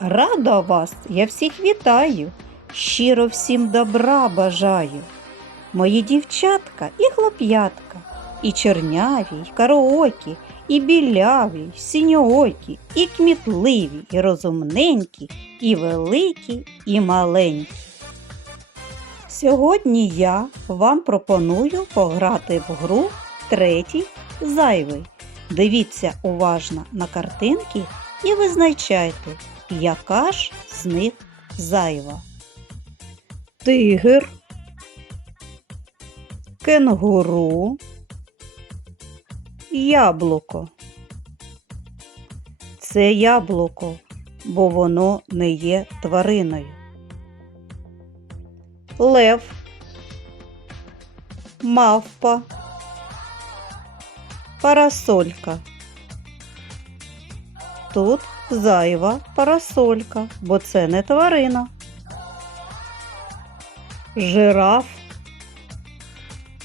Рада вас, я всіх вітаю, щиро всім добра бажаю. Мої дівчатка і хлоп'ятка, і чорняві, і караокі, і біляві, і синьоокі, і кмітливі, і розумненькі, і великі, і маленькі. Сьогодні я вам пропоную пограти в гру третій зайвий. Дивіться уважно на картинки і визначайте, яка ж з них зайва. Тигр, кенгуру, яблуко. Це яблуко, бо воно не є твариною. Лев, мавпа, парасолька. Тут зайва парасолька, бо це не тварина. Жираф,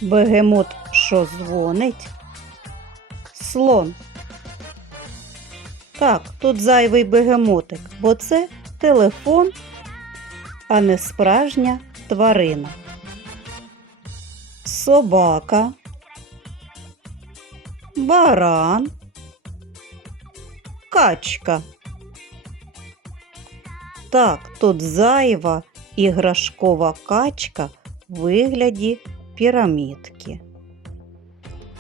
бегемот, що дзвонить, слон. Так, тут зайвий бегемотик, бо це телефон, а не справжня тварина. Собака, баран, качка. Так, тут зайва іграшкова качка в вигляді пірамідки.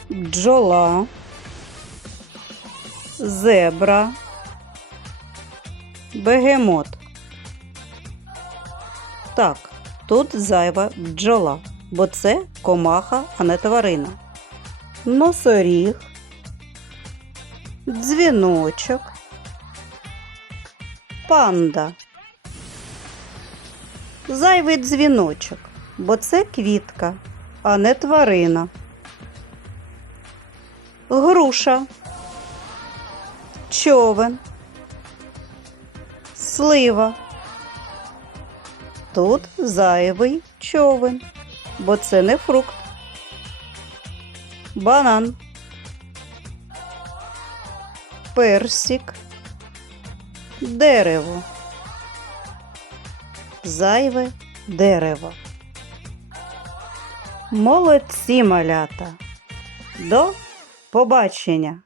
Бджола, зебра, бегемот. Так, тут зайва бджола, бо це комаха, а не тварина. Носоріг, дзвіночок, панда. Зайвий дзвіночок, бо це квітка, а не тварина. Груша, човен, слива. Тут зайвий човен, бо це не фрукт. Банан, персик, дерево. Зайве дерево. Молодці малята. До побачення!